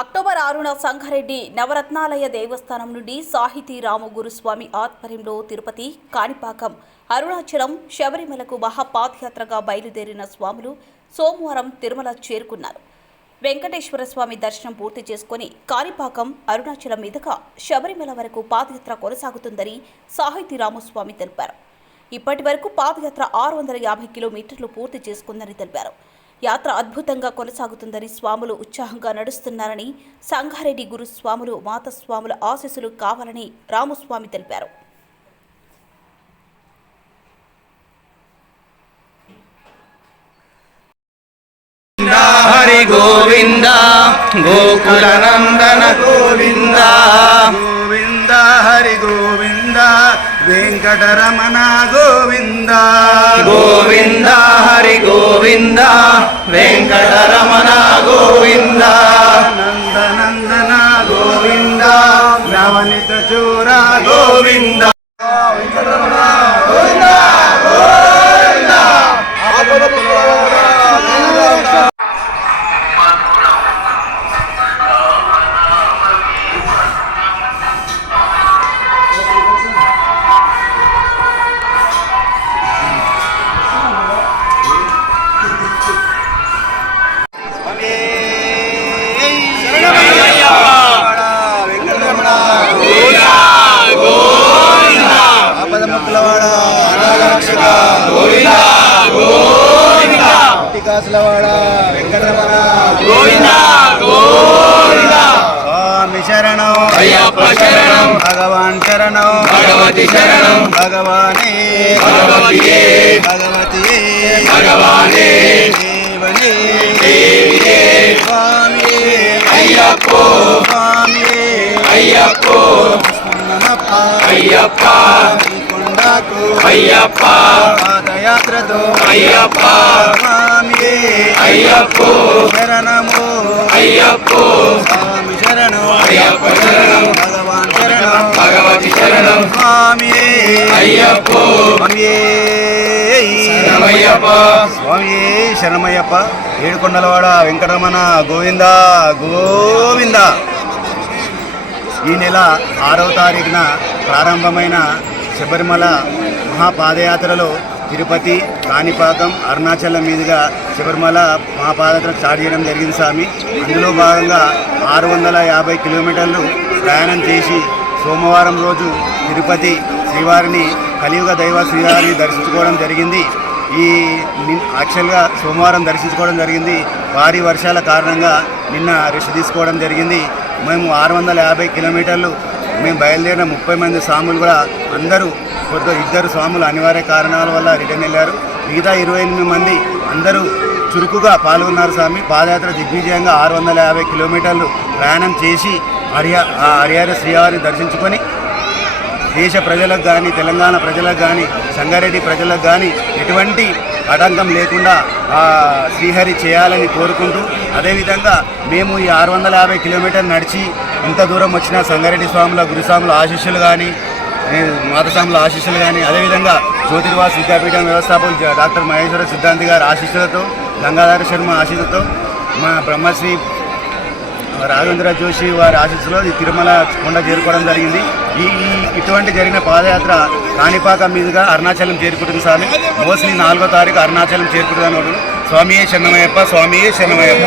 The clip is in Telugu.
అక్టోబర్ 6న సంగారెడ్డి నవరత్నాలయ దేవస్థానం నుండి సాహితీ రాము గురుస్వామి ఆధ్వర్యంలో తిరుపతి, కాణిపాకం, అరుణాచలం, శబరిమలకు మహాపాదయాత్రగా బయలుదేరిన స్వాములు సోమవారం తిరుమల చేరుకున్నారు. వెంకటేశ్వర స్వామి దర్శనం పూర్తి చేసుకుని కాణిపాకం, అరుణాచలం మీదుగా శబరిమల వరకు పాదయాత్ర కొనసాగుతుందని సాహితీ రామస్వామి తెలిపారు. ఇప్పటి వరకు పాదయాత్ర 650 కిలోమీటర్లు పూర్తి చేసుకుందని తెలిపారు. యాత్ర అద్భుతంగా కొనసాగుతుందని, స్వాములు ఉత్సాహంగా నడుస్తున్నారని, సంగారెడ్డి గురుస్వాములు, మాతస్వాముల ఆశీస్సులు కావాలని రామస్వామి తెలిపారు. హరి గోవింద గోకులనందన గోవింద గోవింద హరి గోవింద వెంకటరమణ గోవింద గోవింద హరి గోవింద వెంకటరమణ గోవింద నందనందన గోవింద నవనిత చూర గోవింద వెంకటరమణ గోవింద గోవింద స్వామి శరణం అయ్యప్ప శరణం భగవాన్ శరణం భగవతి శరణం భగవానే భగవతియే భగవతియే భగవానే దేవనే దేవియే స్వామియే అయ్యప్పో స్వామియే అయ్యప్పో నమః అయ్యప్ప కొండకు అయ్యప్ప పాదయాత్రతో అయ్యప్ప స్వామియే అయ్యప్పో శరణము అయ్యప్పో స్వామి శరణం అయ్యప్ప శరణం భగవాన్ శరణం భగవతి శరణం స్వామియే అయ్యప్పో స్వామియే శరణమయ్యప్ప స్వామియే శరణమయ్యప్ప ఏడుకొండలవాడ వెంకటరమణ గోవింద గోవింద. ఈ నెల 6వ తారీఖున ప్రారంభమైన శబరిమల మహాపాదయాత్రలో తిరుపతి, కాణిపాకం, అరుణాచలం మీదుగా శబరిమల మహాపాదయాత్ర స్టార్ట్ చేయడం జరిగింది స్వామి. అందులో భాగంగా 650 కిలోమీటర్లు ప్రయాణం చేసి సోమవారం రోజు తిరుపతి శ్రీవారిని, కలియుగ దైవ శ్రీవారిని దర్శించుకోవడం జరిగింది. యాక్చువల్గా సోమవారం దర్శించుకోవడం జరిగింది. భారీ వర్షాల కారణంగా నిన్న రెస్ట్ తీసుకోవడం జరిగింది. మేము 650 కిలోమీటర్లు మేము బయలుదేరిన 30 మంది స్వాములు కూడా అందరూ ఇద్దరు స్వాములు అనివార్య కారణాల వల్ల రిటర్న్ వెళ్ళారు. మిగతా 28 మంది అందరూ చురుకుగా పాల్గొన్నారు స్వామి. పాదయాత్ర దిగ్విజయంగా 650 కిలోమీటర్లు ప్రయాణం చేసి హరిహర శ్రీవారిని దర్శించుకొని దేశ ప్రజలకు కానీ, తెలంగాణ ప్రజలకు కానీ, సంగారెడ్డి ప్రజలకు కానీ ఎటువంటి ఆటంకం లేకుండా శ్రీహరి చేయాలని కోరుకుంటూ, అదేవిధంగా మేము ఈ 650 కిలోమీటర్లు నడిచి ఇంత దూరం వచ్చిన సంగారెడ్డి స్వాముల, గురుస్వాముల ఆశీస్సులు కానీ, మాతస్వాముల ఆశీస్సులు కానీ, అదేవిధంగా జ్యోతిర్వాస్ విద్యాపీఠం వ్యవస్థాపకులు డాక్టర్ మహేశ్వర సిద్ధాంతి గారి ఆశీస్సులతో, గంగాధర శర్మ ఆశీస్సులతో, మా బ్రహ్మశ్రీ రాఘవేంద్ర జోషి వారి ఆశీస్సులో ఈ తిరుమల కొండ చేరుకోవడం జరిగింది. ఇటువంటి జరిగిన పాదయాత్ర కాణిపాకం మీదుగా అరుణాచలం చేరుకుంటుంది స్వామి. మోస్ట్లీ 4వ తారీఖు అరుణాచలం చేరుకుంటుందని స్వామియే శరణమయ్యప్ప, స్వామియే శరణమయ్యప్ప.